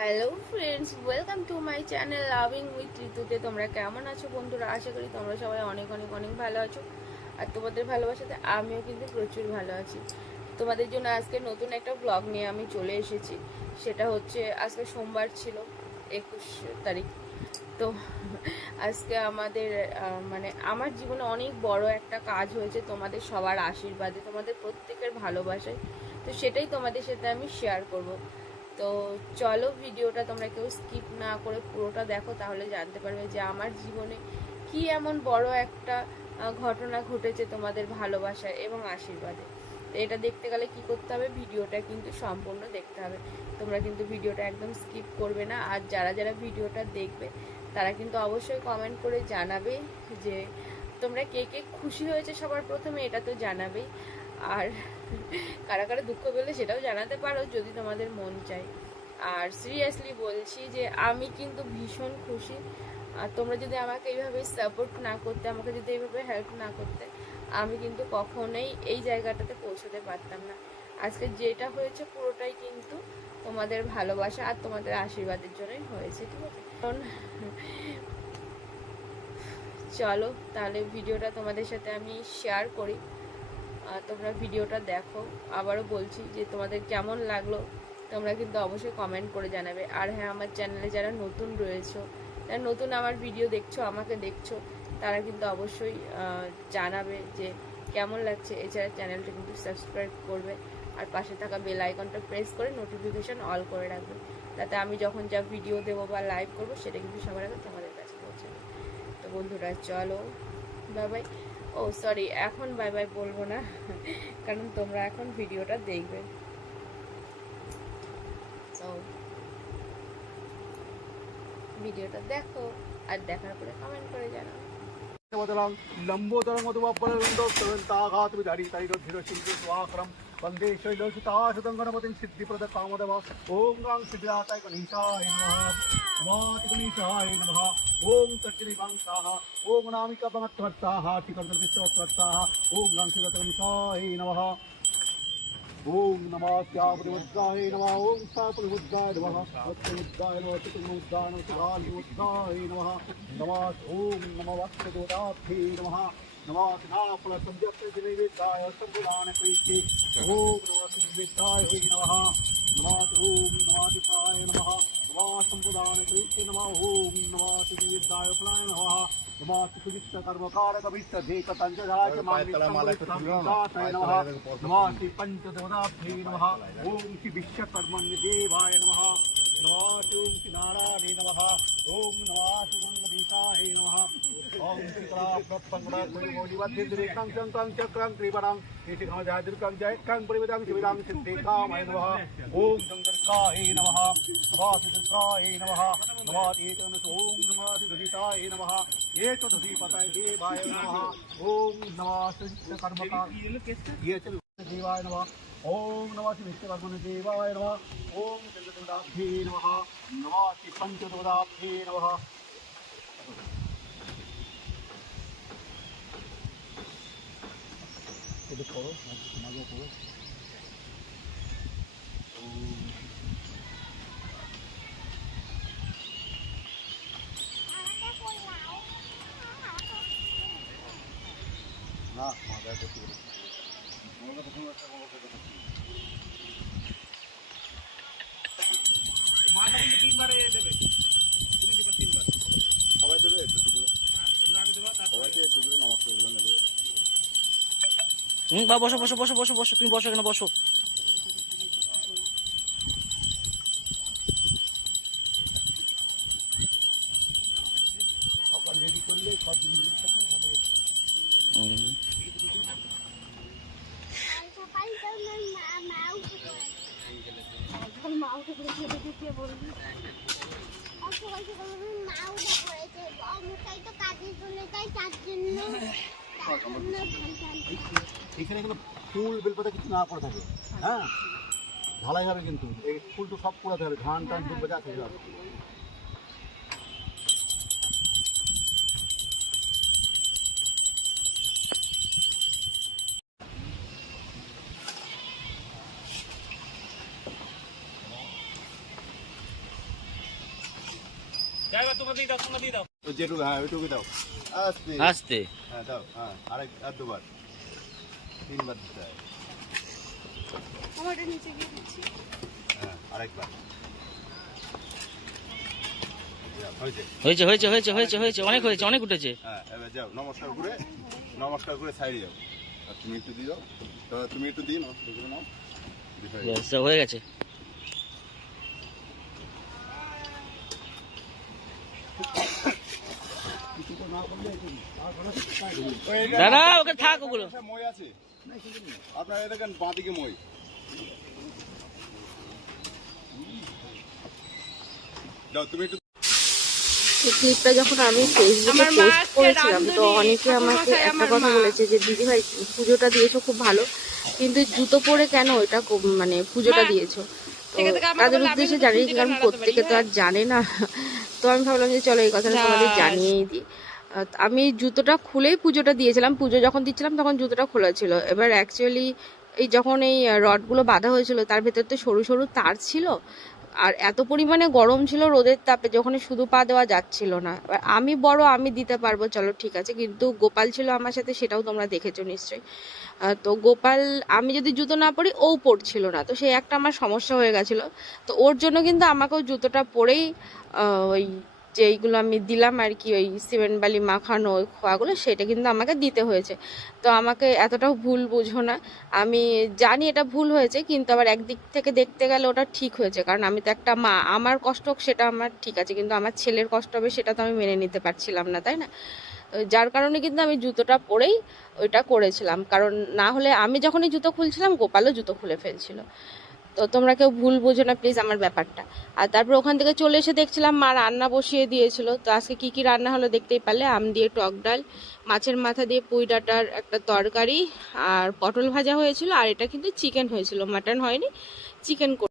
Hello friends, welcome to my channel loving with ঋতুতে। তোমরা কেমন আছো বন্ধুরা? আশা করি তোমরা সবাই অনেক অনেক অনেক ভালো আছো। আর তোমাদের ভালোবাসাতে আমিও কিন্তু প্রচুর ভালো আছি। তোমাদের জন্য আজকে নতুন একটা ব্লগ নিয়ে আমি চলে এসেছি। সেটা হচ্ছে আজকে সোমবার ছিল, 21 তারিখ। তো আজকে আমাদের মানে আমার জীবনে অনেক বড় একটা কাজ হয়েছে তোমাদের সবার আশীর্বাদে, তোমাদের প্রত্যেকের ভালোবাসায়। তো সেটাই তোমাদের সাথে আমি শেয়ার করব। তো চলো, ভিডিওটা তোমরা কেউ স্কিপ না করে পুরোটা দেখো, তাহলে জানতে পারবে যে আমার জীবনে কি এমন বড় একটা ঘটনা ঘটেছে তোমাদের ভালোবাসায় এবং আশীর্বাদে। তো এটা দেখতে গেলে কি করতে হবে, ভিডিওটা কিন্তু সম্পূর্ণ দেখতে হবে। তোমরা কিন্তু ভিডিওটা একদম স্কিপ করবে না। আর যারা যারা ভিডিওটা দেখবে তারা কিন্তু অবশ্যই কমেন্ট করে জানাবে যে তোমরা কে কে খুশি হয়েছে সবার প্রথমে, এটা তো জানাবেই। আর কারা কারা দুঃখ পেলে সেটাও জানাতে পারো যদি তোমাদের মন চায়। আর সিরিয়াসলি বলছি যে আমি কিন্তু ভীষণ খুশি। আর তোমরা যদি আমাকে এইভাবে সাপোর্ট না করতে, আমাকে যদি এইভাবে হেল্প না করতে, আমি কিন্তু কখনোই এই জায়গাটাতে পৌঁছতে পারতাম না। আজকে যেটা হয়েছে পুরোটাই কিন্তু তোমাদের ভালোবাসা আর তোমাদের আশীর্বাদের জন্যই হয়েছে, ঠিক আছে? কারণ চলো তাহলে ভিডিওটা তোমাদের সাথে আমি শেয়ার করি। তোমরা ভিডিওটা দেখো। আবারও বলছি যে তোমাদের কেমন লাগলো তোমরা কিন্তু অবশ্যই কমেন্ট করে জানাবে। আর হ্যাঁ, আমার চ্যানেলে যারা নতুন রয়েছো, যারা নতুন আমার ভিডিও দেখছো, আমাকে দেখছো, তারা কিন্তু অবশ্যই জানাবে যে কেমন লাগছে। এছাড়া চ্যানেলটা কিন্তু সাবস্ক্রাইব করবে আর পাশে থাকা বেল আইকনটা প্রেস করে নোটিফিকেশান অল করে রাখবে, তাতে আমি যখন যা ভিডিও দেবো বা লাইভ করবো সেটা কিন্তু সবার আগে তোমাদের কাছে পৌঁছাবে। তো বন্ধুরা চলো, বাই বাই। ও সরি, এখন বাই বাই বলবো না, কারণ তোমরা এখন ভিডিওটা দেখবে। তো ভিডিওটা দেখো আর দেখার পরে কমেন্ট করে জানাও। লম্বোদরং মধুবাপরন্দোস্তরন্তাঘাতবিদারিতাইরধিরশিল্পস্বাকরম বন্দে শৈলসুতাশতঙ্গনপতিং সিদ্ধিপ্রদ কামদব। ওম গাং সিদ্ধিদাতায় গণেশায় নমঃ। নমাতি গণেশায় নমঃ। ওম তচ্চরিবাং স্বাহা। ওম নামিকা ভগৎভর্তাः টিকর্তবিশ্বকর্তাः। ওম গাং সিদ্ধিদাতায় গণেশায় নমঃ। ओम नमः श्यामदेवताय नमः। ओम सापुरुद्धाय नमः। सत्यमुद्धाय नमः। चित्तमुद्धाय नमः। सुधामुद्धाय नमः। नमः ओम नमः वत्सदेवताभ्ये नमः। नमः नाफलसंज्ञप्तजनेवेदाय संपुराणकृते। ओम नमः सिद्धिवेदाय नमः। नमः ओम नमः दिशाय नमः। नमः संपुराणकृते नमः। ओम नमः सिद्धिवेदाय फलाय नमः। नमः सुविष्टकर्मकारकविष्टधेकतञ्जराय माङ्गल्यदाताय नमः। नमः श्री पंचदेवताभ्ये नमः। ओम श्री विश्वकर्मण्यदेवाय नमः। नमः ओम श्री नारायणे नमः। ओम नमः श्री गंगधीशाय नमः। ओम श्री कलाप्रपङ्गणकुलिमौलिवद्धिरेकं शङ्कं चक्रं त्रिवरं ऋषिखमजादिर्कं जयकं परिविदं शिविरं सिद्धिकामय नमः। ओम शङ्करकाय नमः। नमः श्रीदुर्गाय नमः। नमः ओम नमः श्रीधरिताय नमः। एकदधिपतये देवाय नमः। ओम नमः श्रीकर्मकार ये देवाय नमः। ओम नमः श्री विश्वकर्मण्य देवाय नमः। ओम जगन्नाथाभ्ये नमः। नमः श्री पंचदेवताभ्ये नमः। ये करो समाजो करो। ना मागा को মাথা কিন্তু তিনবারে দেবে, তুমি দিবা তিনবার, সবাই দেবে একটু করে। হ্যাঁ, তোমরা আগে দেবা, সবাইকে একটু করে নামাজ পড়বে নেবে। বা বসো বসো বসো বসো বসো, তুমি বসো, এখানে বসো। সকাল রেডি করলে সব জিনিস থাকলে ভালো হবে। মা উঠে পড়ে খেতে দিতে বলবি। এখানে কোনো ফুল বেলপাতা কিছু না করে থাকে, হ্যাঁ ঢালাই হবে, কিন্তু এই ফুল তো সব পোড়াতে হবে, ধান টান বেলপাতা আছে। ওই যেটুকু, হ্যাঁ ওইটুকু দাও। আস্তে আস্তে। হ্যাঁ দাও, হ্যাঁ আর দুবার, 3 বার দিতে হয়। হ্যাঁ আরেকবার। হয়েছে হয়েছে হয়েছে হয়েছে হয়েছে, অনেক হয়েছে, অনেক উঠেছে। হ্যাঁ এবার যাও, নমস্কার করে সাইডে যাও। আর তুমি একটু দিও, তো তুমি একটু দিই, নমস্কার করে নাও। ব্যাস, হয়ে গেছে। দাদা ওকে থাক ওগুলো। মই আছে আপনার, এই দেখেন বাঁদিকে মই। যাও তুমি একটু। এই ক্লিপটা যখন আমি ফেসবুকে পোস্ট করেছিলাম তো অনেকে আমাকে একটা কথা বলেছে যে দিদি ভাই পুজোটা দিয়েছো খুব ভালো, কিন্তু জুতো পরে কেন ওইটা মানে পুজোটা দিয়েছো। তো তাদের উদ্দেশ্যে জানিয়ে, কারণ প্রত্যেকে তো আর জানে না। তো আমি ভাবলাম যে চলো এই কথাটা তোমাদের জানিয়েই দিই। আমি জুতোটা খুলেই পুজোটা দিয়েছিলাম, পুজো যখন দিচ্ছিলাম তখন জুতোটা খোলা ছিল। এবার অ্যাকচুয়ালি এই যখন এই রডগুলো বাঁধা হয়েছিল তার ভেতর তো সরু সরু তার ছিল, আর এত পরিমাণে গরম ছিল রোদের তাপে যখন শুধু পা দেওয়া যাচ্ছিল না। এবার আমি দিতে পারবো, চলো ঠিক আছে, কিন্তু গোপাল ছিল আমার সাথে, সেটাও তোমরা দেখেছো নিশ্চয়ই। তো গোপাল, আমি যদি জুতো না পরি ও পরছিল না, তো সেই একটা আমার সমস্যা হয়ে গেছিলো। তো ওর জন্য কিন্তু আমাকেও জুতোটা পরেই ওই যে এইগুলো আমি দিলাম আর কি, ওই সিমেন্ট বালি মাখানো ওই খোয়াগুলো, সেটা কিন্তু আমাকে দিতে হয়েছে। তো আমাকে এতটাও ভুল বুঝো না, আমি জানি এটা ভুল হয়েছে, কিন্তু আবার একদিক থেকে দেখতে গেলে ওটা ঠিক হয়েছে, কারণ আমি তো একটা মা, আমার কষ্ট হোক সেটা আমার ঠিক আছে, কিন্তু আমার ছেলের কষ্ট হবে সেটা তো আমি মেনে নিতে পারছিলাম না, তাই না? যার কারণে কিন্তু আমি জুতোটা পরেই ওইটা করেছিলাম, কারণ না হলে আমি যখনই জুতো খুলছিলাম গোপালও জুতো খুলে ফেলছিল। তো তোমরা কেউ ভুল বোঝো না প্লিজ আমার ব্যাপারটা। আর তারপর ওখান থেকে চলে এসে দেখছিলাম মা রান্না বসিয়ে দিয়েছিল। তো আজকে কি কি রান্না হলো দেখতেই পারলে, আম দিয়ে টক ডাল, মাছের মাথা দিয়ে পুঁই ডাঁটার একটা তরকারি, আর পটল ভাজা হয়েছিল, আর এটা কিন্তু চিকেন হয়েছিল, মাটন হয়নি, চিকেন।